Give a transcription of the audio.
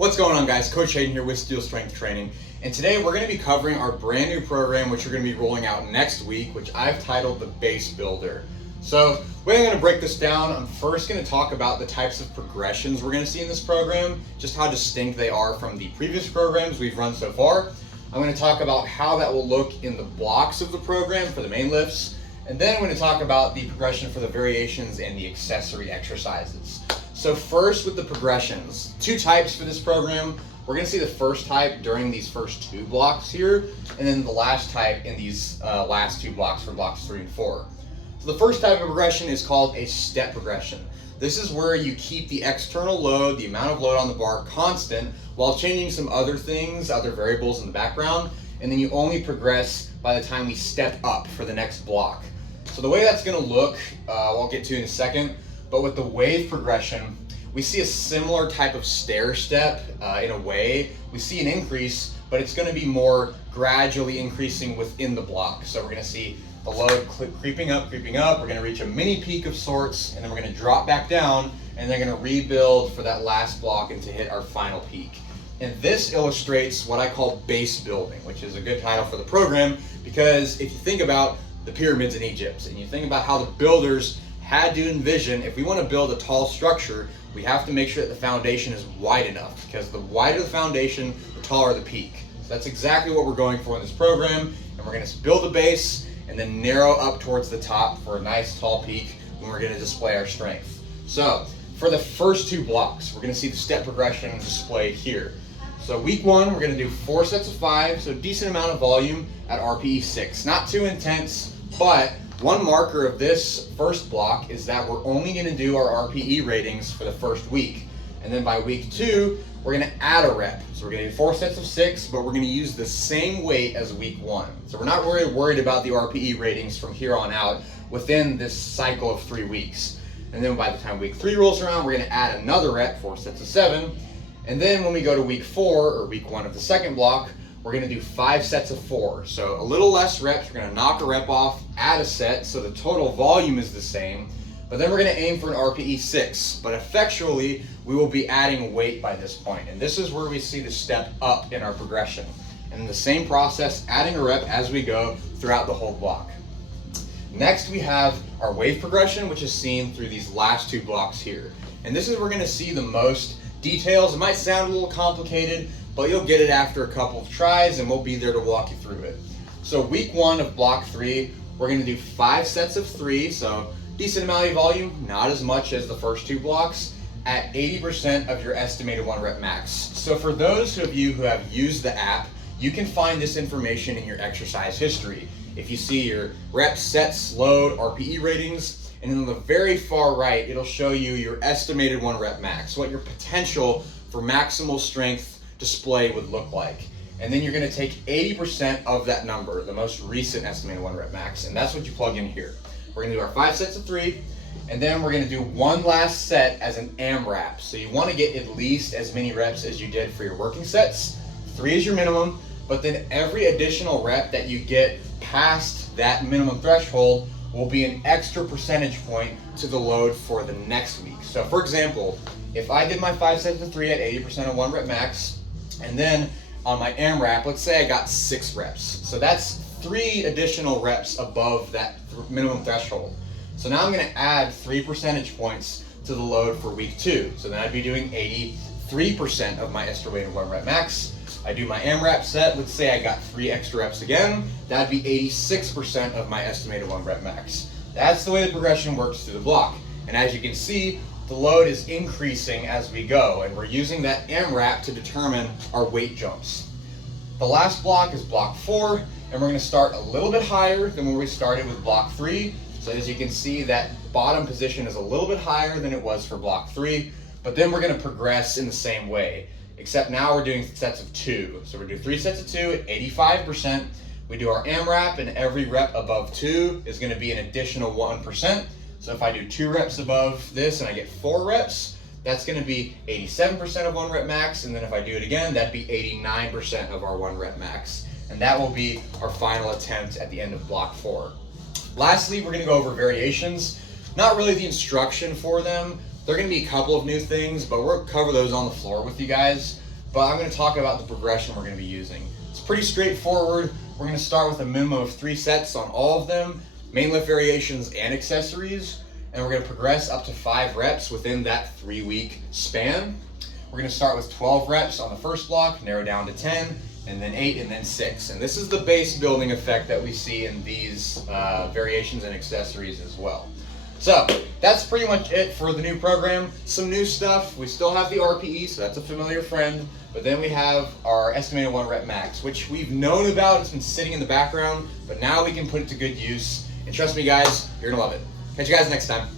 What's going on, guys? Coach Hayden here with Steel Strength Training, and today we're going to be covering our brand new program which we're going to be rolling out next week, which I've titled the Base Builder. So we're going to break this down. I'm first going to talk about the types of progressions we're going to see in this program, just how distinct they are from the previous programs we've run so far. I'm going to talk about how that will look in the blocks of the program for the main lifts, and then I'm going to talk about the progression for the variations and the accessory exercises. So first, with the progressions, two types for this program. We're going to see the first type during these first two blocks here, and then the last type in these last two blocks for blocks 3 and 4. So the first type of progression is called a step progression. This is where you keep the external load, the amount of load on the bar, constant while changing some other things, other variables in the background, and then you only progress by the time we step up for the next block. So the way that's going to look, I'll get to in a second, but with the wave progression, we see a similar type of stair step in a way. We see an increase, but it's going to be more gradually increasing within the block. So we're going to see the load creeping up. We're going to reach a mini peak of sorts, and then we're going to drop back down, and they're going to rebuild for that last block and to hit our final peak. And this illustrates what I call base building, which is a good title for the program, because if you think about the pyramids in Egypt, and you think about how the builders had to envision, if we want to build a tall structure, we have to make sure that the foundation is wide enough, because the wider the foundation, the taller the peak. So that's exactly what we're going for in this program, and we're going to build a base and then narrow up towards the top for a nice tall peak when we're going to display our strength. So for the first two blocks, we're going to see the step progression displayed here. So week 1, we're going to do 4 sets of 5, so decent amount of volume at RPE 6. Not too intense, but one marker of this first block is that we're only going to do our RPE ratings for the first week. And then by week 2, we're going to add a rep. So we're going to do 4 sets of 6, but we're going to use the same weight as week 1. So we're not really worried about the RPE ratings from here on out within this cycle of 3 weeks. And then by the time week 3 rolls around, we're going to add another rep, 4 sets of 7. And then when we go to week 4, or week 1 of the second block, we're going to do 5 sets of 4. So a little less reps. We're going to knock a rep off, add a set, so the total volume is the same. But then we're going to aim for an RPE 6. But effectually, we will be adding weight by this point. And this is where we see the step up in our progression. And in the same process, adding a rep as we go throughout the whole block. Next, we have our wave progression, which is seen through these last 2 blocks here. And this is where we're going to see the most details. It might sound a little complicated, but you'll get it after a couple of tries, and we'll be there to walk you through it. So week 1 of block 3, we're going to do 5 sets of 3, so decent amount of volume, not as much as the first 2 blocks, at 80% of your estimated 1 rep max. So for those of you who have used the app, you can find this information in your exercise history. If you see your reps, sets, load, RPE ratings, and then on the very far right, it'll show you your estimated 1 rep max, what your potential for maximal strength display would look like. And then you're going to take 80% of that number, the most recent estimated 1 rep max, and that's what you plug in here. We're going to do our 5 sets of 3, and then we're going to do one last set as an AMRAP. So you want to get at least as many reps as you did for your working sets. 3 is your minimum, but then every additional rep that you get past that minimum threshold will be an extra percentage point to the load for the next week. So for example, if I did my 5 sets of 3 at 80% of 1 rep max, and then on my AMRAP, let's say I got 6 reps. So that's 3 additional reps above that minimum threshold. So now I'm going to add 3 percentage points to the load for week 2. So then I'd be doing 83% of my estimated 1 rep max. I do my AMRAP set, let's say I got 3 extra reps again, that'd be 86% of my estimated 1 rep max. That's the way the progression works through the block. And as you can see, the load is increasing as we go, and we're using that AMRAP to determine our weight jumps. The last block is block 4, and we're going to start a little bit higher than where we started with block 3. So as you can see, that bottom position is a little bit higher than it was for block 3, but then we're going to progress in the same way. Except now we're doing sets of 2. So we're doing 3 sets of 2 at 85%. We do our AMRAP, and every rep above 2 is going to be an additional 1%. So if I do 2 reps above this and I get 4 reps, that's going to be 87% of 1 rep max. And then if I do it again, that'd be 89% of our 1 rep max. And that will be our final attempt at the end of block 4. Lastly, we're going to go over variations. Not really the instruction for them. There are going to be a couple of new things, but we'll cover those on the floor with you guys. but I'm going to talk about the progression we're going to be using. It's pretty straightforward. We're going to start with a minimum of 3 sets on all of them, main lift variations and accessories, and we're going to progress up to 5 reps within that 3-week span. We're going to start with 12 reps on the first block, narrow down to 10, and then 8, and then 6. And this is the base building effect that we see in these variations and accessories as well. So that's pretty much it for the new program. Some new stuff. We still have the RPE, so that's a familiar friend. But then we have our estimated 1 rep max, which we've known about. It's been sitting in the background, but now we can put it to good use. And trust me, guys, you're going to love it. Catch you guys next time.